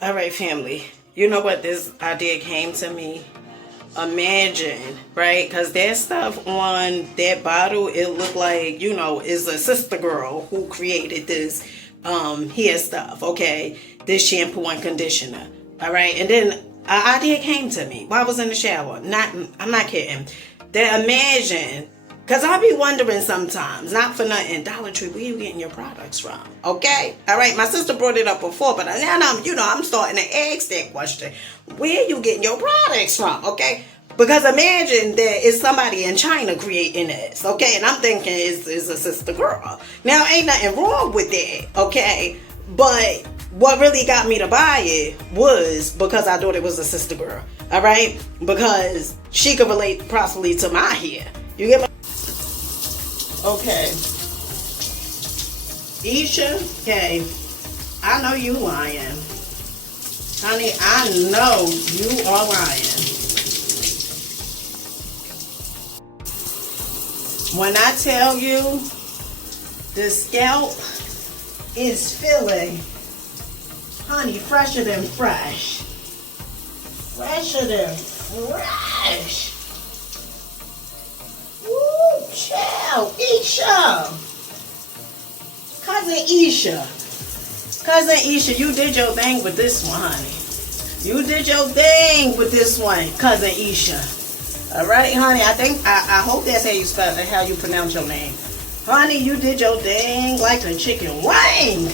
All right, family. You know what this idea came to me? Imagine, right? Because that stuff on that bottle, it looked like, is a sister girl who created this hair stuff, okay? This shampoo and conditioner. All right. And then an idea came to me while I was in the shower. I'm not kidding. That imagine, because I be wondering sometimes, not for nothing, Dollar Tree, where you getting your products from? Okay? All right, my sister brought it up before, but now I'm starting to ask that question. Where you getting your products from? Okay? Because imagine that it's somebody in China creating this, okay? And I'm thinking it's a sister girl. Now, ain't nothing wrong with that, okay? But what really got me to buy it was because I thought it was a sister girl, all right? Because she could relate properly to my hair. You get my... Okay. Isha, okay, I know you lying. Honey, I know you are lying. When I tell you the scalp is feeling, honey, fresher than fresh. Fresher than fresh. Woo, child, Isha. Cousin Isha, you did your thing with this one, honey. You did your thing with this one, Cousin Isha. All right, honey. I hope that's how you pronounce your name, honey. You did your thing like a chicken wing.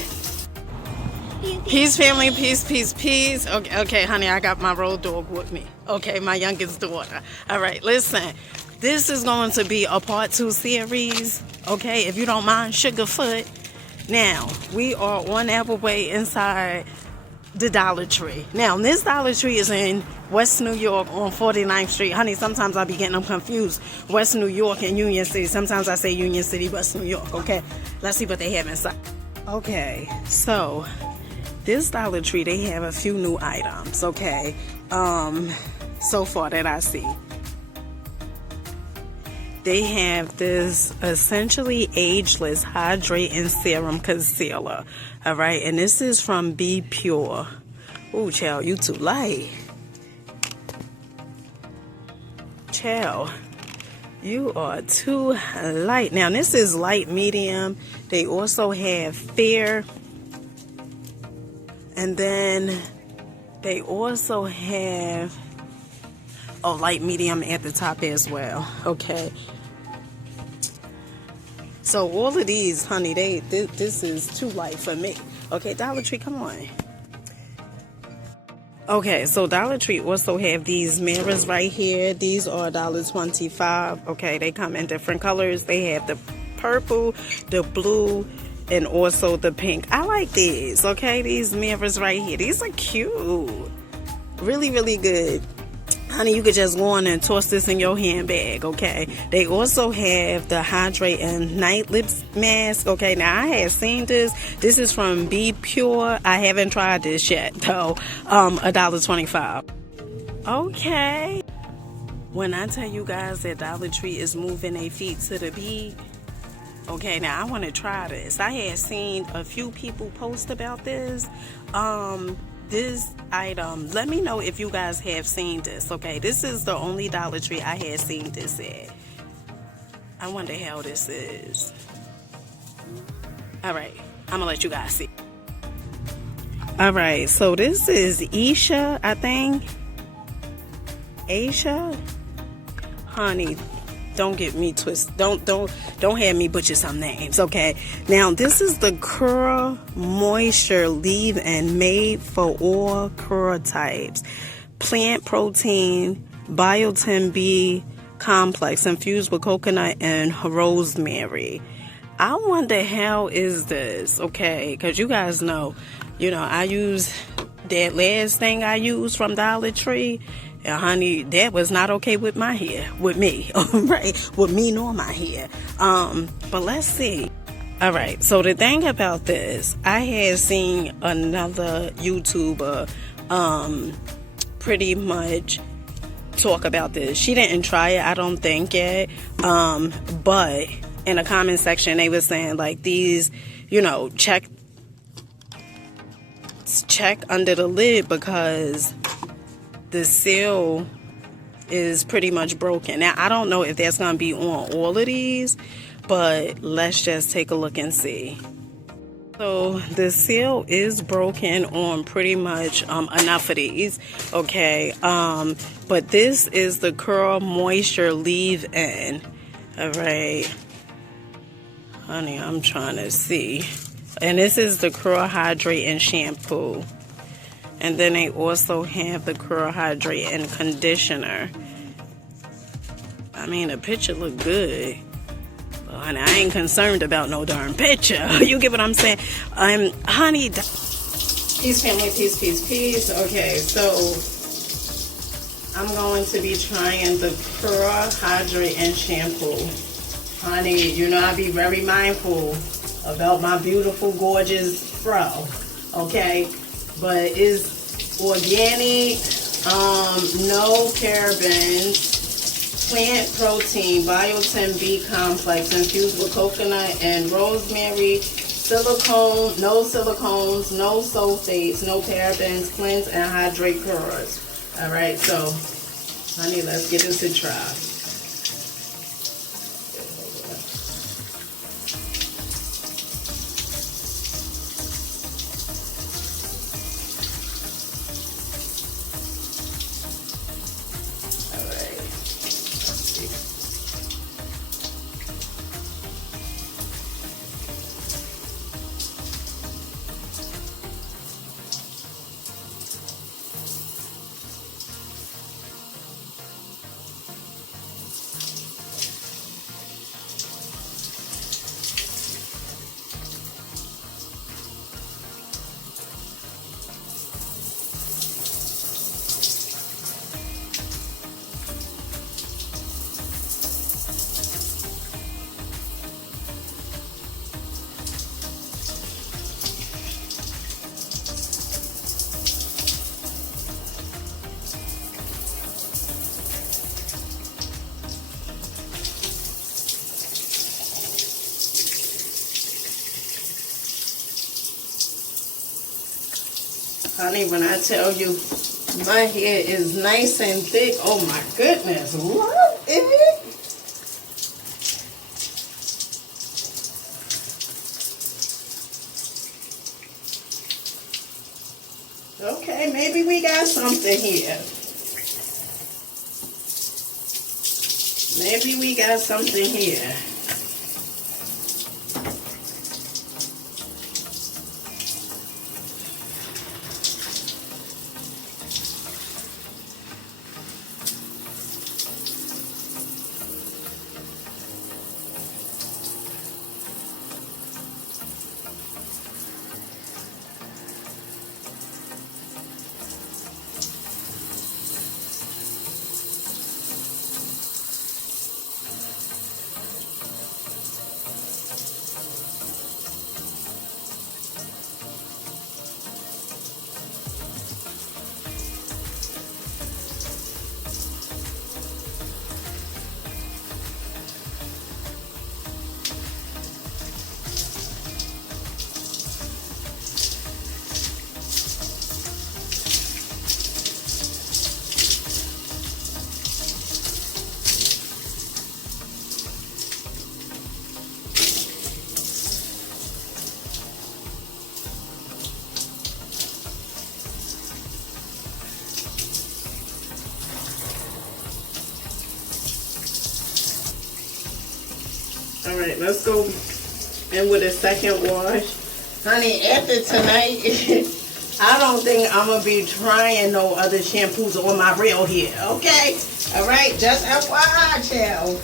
Peace, family. Peace. Okay, honey. I got my road dog with me. Okay, my youngest daughter. All right, listen. This is going to be a part 2 series. Okay, if you don't mind, Sugarfoot. Now, we are on our way inside the Dollar Tree. Now, this Dollar Tree is in West New York on 49th Street. Honey, sometimes I be getting them confused. West New York and Union City. Sometimes I say Union City, West New York. Okay, let's see what they have inside. Okay, so this Dollar Tree, they have a few new items. Okay, so far that I see. They have this essentially ageless hydrating serum concealer. All right. And this is from Be Pure. Ooh, child, you too light. Child, you are too light. Now, this is light medium. They also have fair. And then they also have a light medium at the top as well. Okay. So all of these, honey, this is too light for me. Okay, Dollar Tree, come on. Okay, so Dollar Tree also have these mirrors right here. These are $1.25. Okay, they come in different colors. They have the purple, the blue, and also the pink. I like these. Okay, these mirrors right here. These are cute. Really, really good. Honey, you could just go on and toss this in your handbag, okay? They also have the Hydrate and Night Lips Mask, okay? Now, I had seen this. This is from Be Pure. I haven't tried this yet, though. $1.25. Okay. When I tell you guys that Dollar Tree is moving their feet to the beat, okay, now I want to try this. I had seen a few people post about this. This item, let me know if you guys have seen this. Okay, this is the only Dollar Tree I had seen this at. I wonder how this is. All right, I'm gonna let you guys see. All right, so this is Isha, I think. Aisha, honey. Don't get me twisted. Don't have me butcher some names, okay? Now, this is the Curl Moisture Leave-In made for all curl types. Plant protein, biotin B complex infused with coconut and rosemary. I wonder how is this, okay? Because you guys know, I use that last thing I used from Dollar Tree. And honey, that was not okay with my hair, with me, right? With me nor my hair. But let's see. All right, so the thing about this, I had seen another YouTuber pretty much talk about this. She didn't try it, I don't think yet. But in the comment section, they were saying like these, check let's check under the lid because the seal is pretty much broken. Now, I don't know if that's going to be on all of these, but let's just take a look and see. So the seal is broken on pretty much enough of these, okay? But this is the Curl Moisture Leave-In. All right, honey, I'm trying to see. And this is the Curl Hydrate and Shampoo. And then they also have the Curl Hydrate and Conditioner. I mean, the picture look good. But honey, I ain't concerned about no darn picture. You get what I'm saying? Honey, peace, family, peace, peace, peace. Okay, so I'm going to be trying the Curl Hydrate and Shampoo. Honey, you know I be very mindful about my beautiful, gorgeous fro, okay? But it's organic, no parabens, plant protein, biotin B complex infused with coconut and rosemary, silicone, no silicones, no sulfates, no parabens, cleanse and hydrate curls. All right, so honey, let's get this a try. Honey, when I tell you my hair is nice and thick, oh my goodness, what is it? Okay, maybe we got something here. Maybe we got something here. All right, let's go in with a second wash. Honey, after tonight, I don't think I'm going to be trying no other shampoos on my real hair, okay? All right, just FYI, child.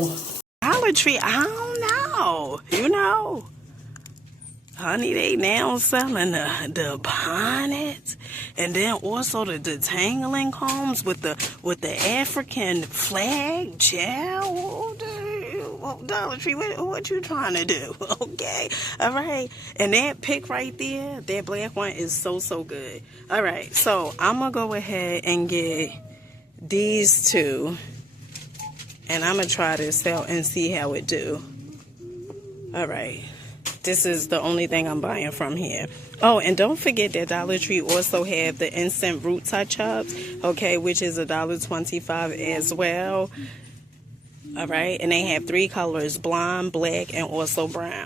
know. Dollar Tree, I don't know. You know. Honey, they now selling the bonnets, and then also the detangling combs with the African flag gel. Dollar Tree, what you trying to do? Okay, all right. And that pick right there, that black one is so good. All right, so I'm gonna go ahead and get these two, and I'm gonna try this out and see how it do. All right. This is the only thing I'm buying from here. Oh, and don't forget that Dollar Tree also have the instant root touch-ups, okay, which is $1.25 as well. All right, and they have 3 colors, blonde, black, and also brown.